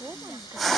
Oh my god.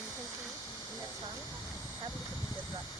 Intensiv in der Zwang haben sich gebildet.